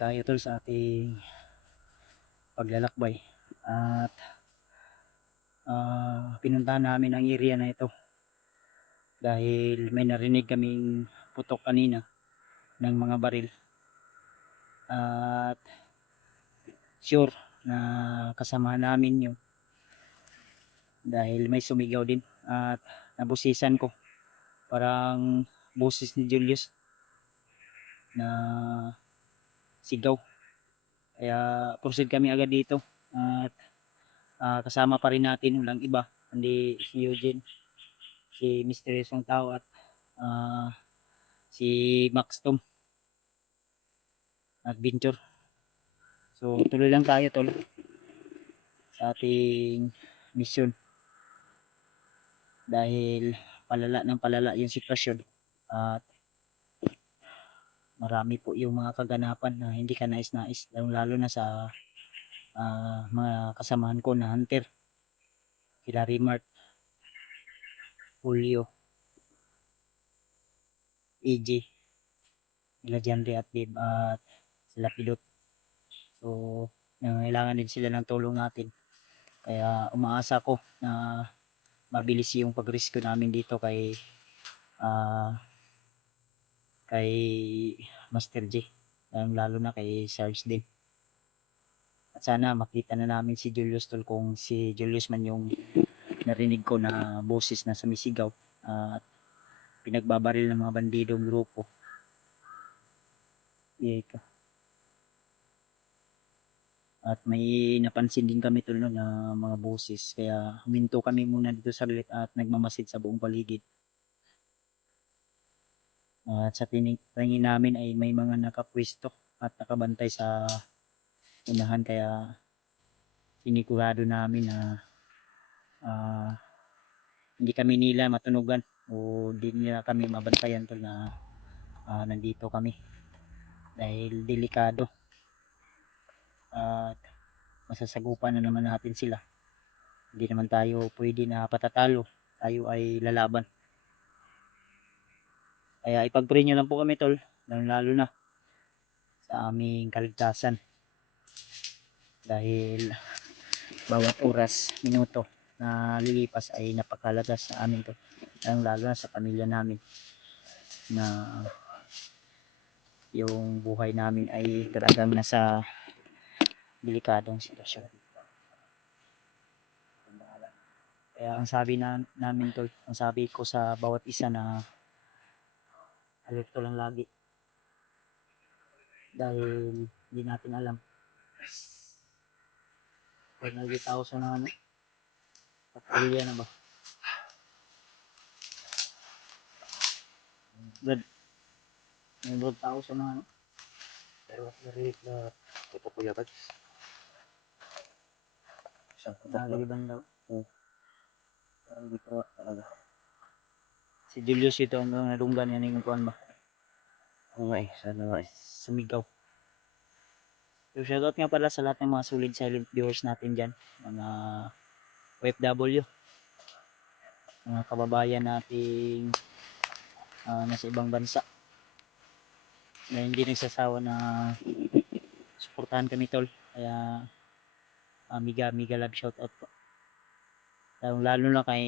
tayo tol sa ating paglalakbay at pinuntahan namin ang area na ito dahil may narinig kaming putok kanina ng mga baril at sure na kasama namin yun dahil may sumigaw din at nabusisan ko parang boses ni Julius na sigaw, kaya proceed kami agad dito at kasama pa rin natin walang iba kundi si Eugene, si Misteryosong Tao at si Max Tom Adventure. So tuloy lang tayo tol sa ating mission dahil palala ng palala yung sitwasyon at marami po yung mga kaganapan na hindi ka nais-nais, lalo na sa mga kasamahan ko na hunter, kila Remart, Julio, EJ, nila Janre at Dave at sila Pilot. So nangailangan din sila ng tulong natin, kaya umaasa ko na mabilis yung pag-rescue namin dito kay Master J, lalo na kay Sarge din. At sana makita na namin si Julius tol, kung si Julius man yung narinig ko na boses na sumisigaw at pinagbabaril ng mga bandidong grupo. At may napansin din kami tol no, na mga boses, kaya huminto kami muna dito saglit at nagmamasid sa buong paligid. At sa tingin namin ay may mga nakapwesto at nakabantay sa unahan, kaya sinigurado namin na hindi kami nila matunugan o hindi nila kami mabantayan tol na nandito kami, dahil delikado at masasagupan na naman natin sila. Hindi naman tayo pwede na patatalo, tayo ay lalaban. Kaya ipag-pray nyo lang po kami tol, lalo na sa aming kaligtasan, dahil bawat oras, minuto na lilipas ay napakahalaga sa amin to, lalo na sa pamilya namin, na yung buhay namin ay talagang nasa delikadong sitwasyon. Kaya ang sabi namin tol, ang sabi ko sa bawat isa na alerto lang lagi, dahil hindi natin alam kung nagitao sa ano, patrolya na ba. Brad, may broad tao sa mga ano, pero narinig na ito po yatag isang nagaliban daw. Hindi ko talaga si Julius ito ang nadunggan yan yung kuhan ba. Sana nga sumigaw. So shoutout nga pala sa lahat ng mga solid silent viewers natin dyan, mga OFW, mga kababayan nating nasa ibang bansa na hindi nagsasawa na suportahan kami tol. Kaya amiga love shoutout po, lalo na kay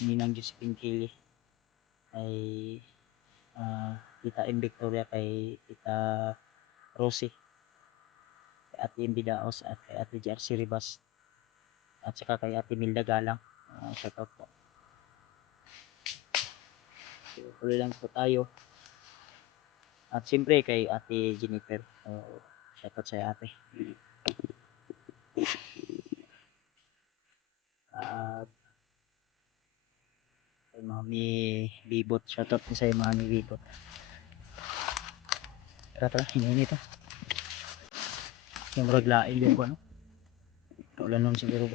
Ninang Josephine Kelly, kay Tita M. Victoria, kay Tita Rosie, kay Ate M. Bidaos at kay Ate Jersey Ribas, at saka kay Ate Milda Galang. Shoutout po. So, tuloy lang po tayo. At siyempre kay Ate Jennifer, shoutout sa ate. At kay Mami Bibot, shoutout din sa Mami Bibot. Tara, hinihini ito. Yung raglain din ko ano. Ulan nun siguro ba.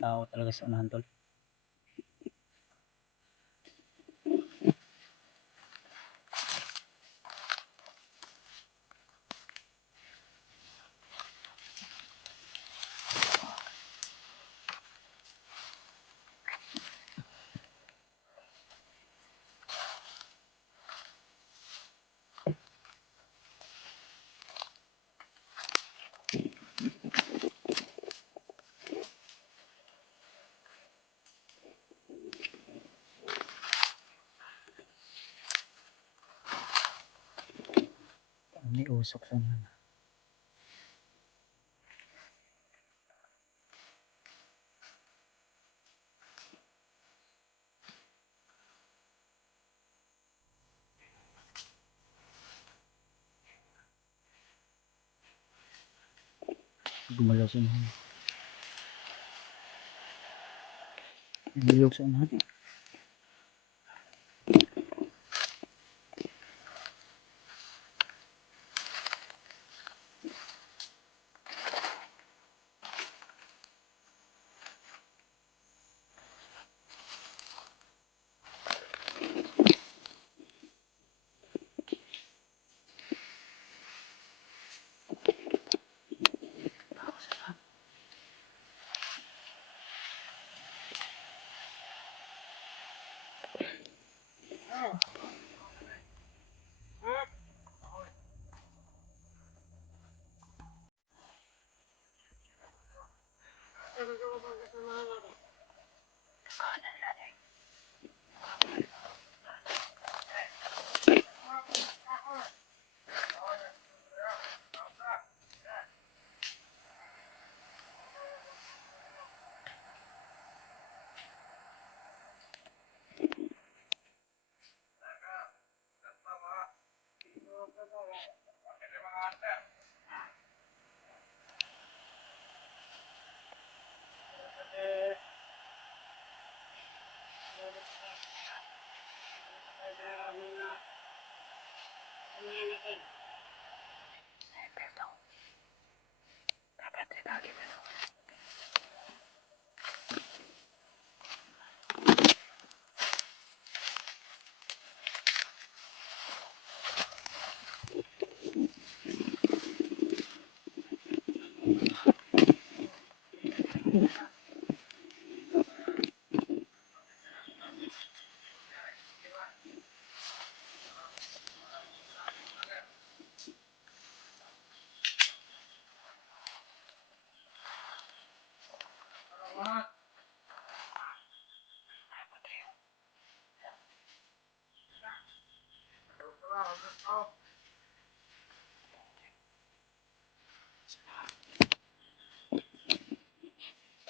tao talaga sa unahan tol. May usok sa unahan. Gumalaw sa unahan. Bilog sa unahan.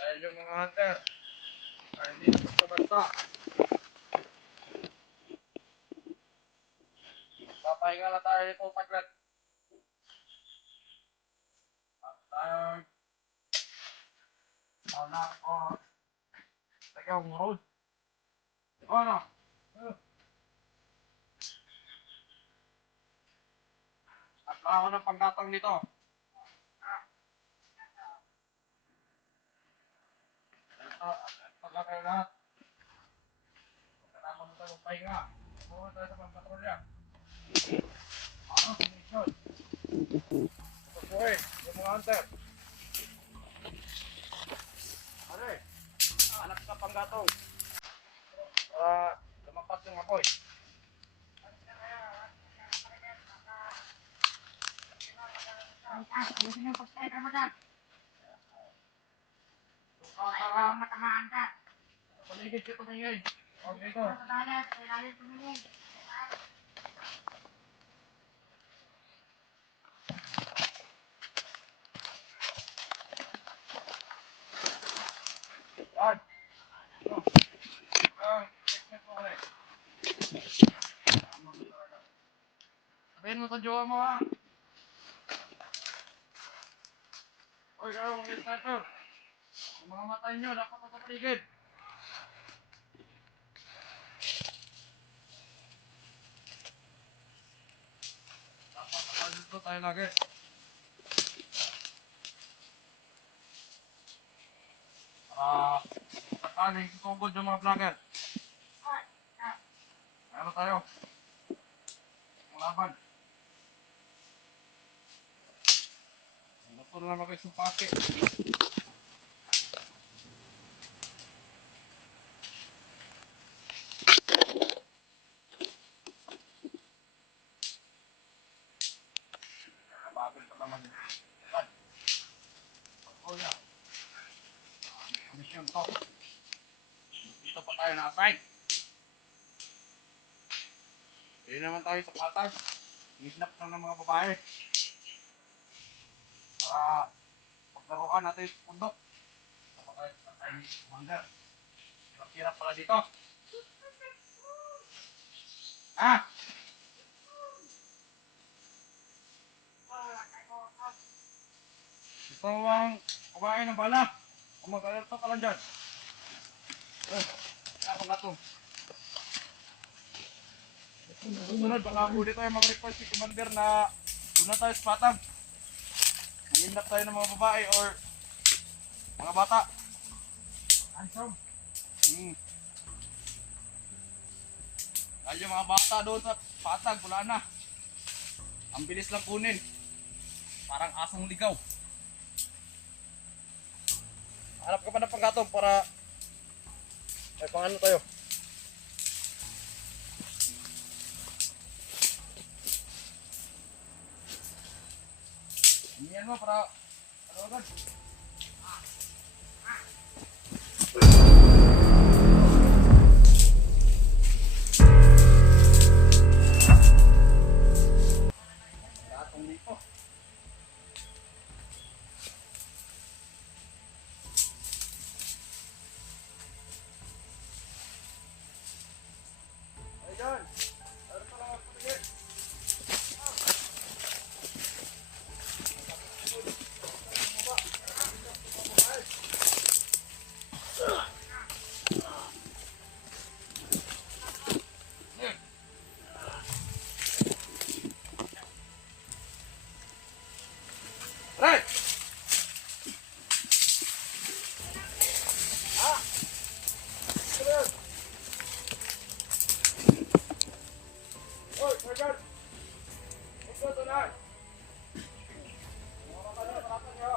Dahil yung mga hunter ay hindi basta-basta. Papahinga na tayo dito saglit. At tayo anak ko. Teka, umurod. Ano? At ako ng panggatang dito. Pagka kayo lahat. Kailangan mo tayo magpahinga. Pumunta tayo sa pangpatrolya. Ano? Mission. Pagpuhin. Yung mga hunter. Ano eh? Anak sa panggatong. Lumapat yung apoy. Paligid siya tumingin. Huwag dito. Yan. Checkmate mo ulit. Sabihin mo sa jowa mo ha. Uy, kayo mga sniper. Ang mga matay nyo, dapat sa paligid. Dapat nakalit tayo lagi. sakaling tutugod yung mga vlogger. Ano tayo? Malaban. Gusto na naman kayo sumpake. Bagal pa naman yun. Oh yeah. Mission to. Dito pa tayo na-assign. Hindi naman tayo sa patag. Hinap lang ng mga babae. Para paglaruan natin sa pundok. Kapag tayo commander. Hirap pala dito. Ah! Gusto mo bang kumain ng bala? Kung mag-alerto ka lang dyan. Ako nga to. Susunod, baka huli tayo mag-request si Commander na doon na tayo sa patag. Hingin tayo ng mga babae or mga bata. Handsome. Dahil yung mga bata doon sa patag, wala na. Ang bilis lang kunin. Parang asang ligaw. Hanap ka pa ng panggatong para may pangano tayo. Iniyan mo para ano agad. Gatong dito. Ayan. Ano pa lang ako tingin? Right. Oy, Sergeant. Ito tunay. Mga kapatid, niyo.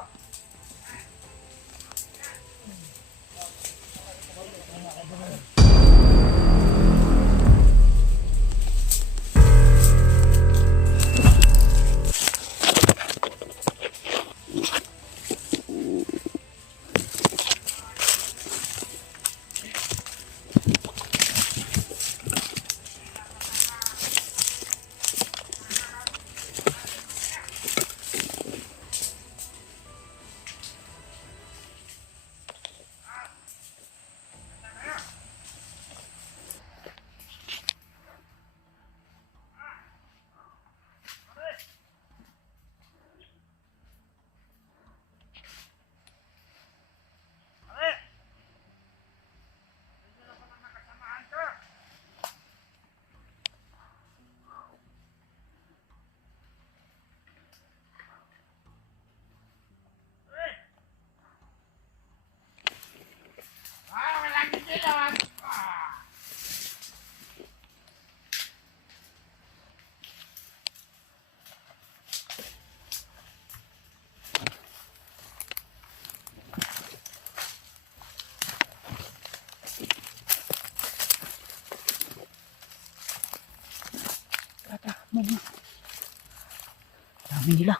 Dami nila.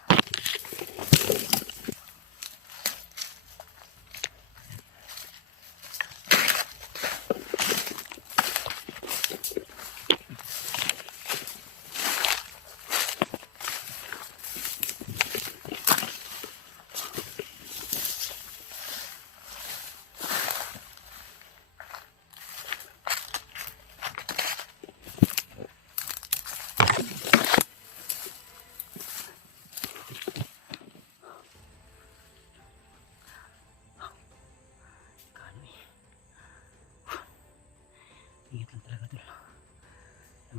Ingat lang talaga tol.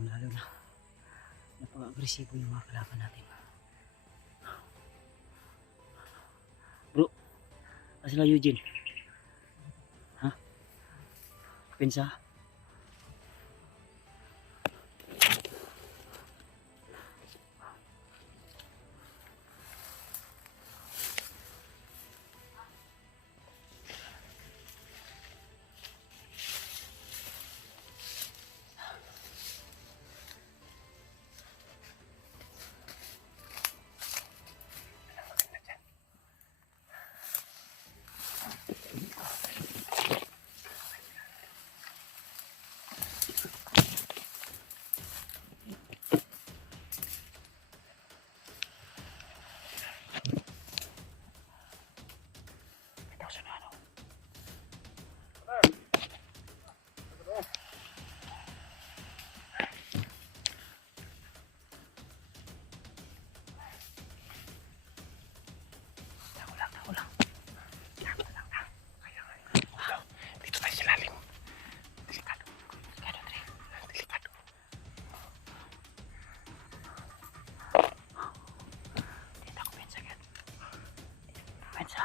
Lalo na napaka-agresibo yung mga kalaban natin. Bro, asa na Eugene? Ha? Pinsa. Ito sa ano. Tago lang. Dito tayo sa lalim. Delikado. Delikado, Dre. Delikado. Dito ako, Pensa. Pensa.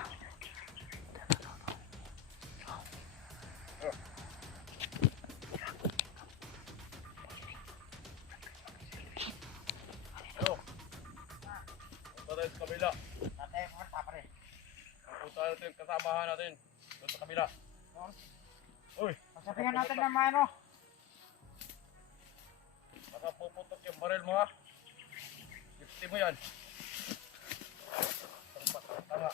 Punta tayo sa kabila. Punta natin yung kasamahan natin. Doon sa kabila. Uy! Sabihan natin ng ano. Baka puputok yung baril mo ha. 50 mo yan. Tanga.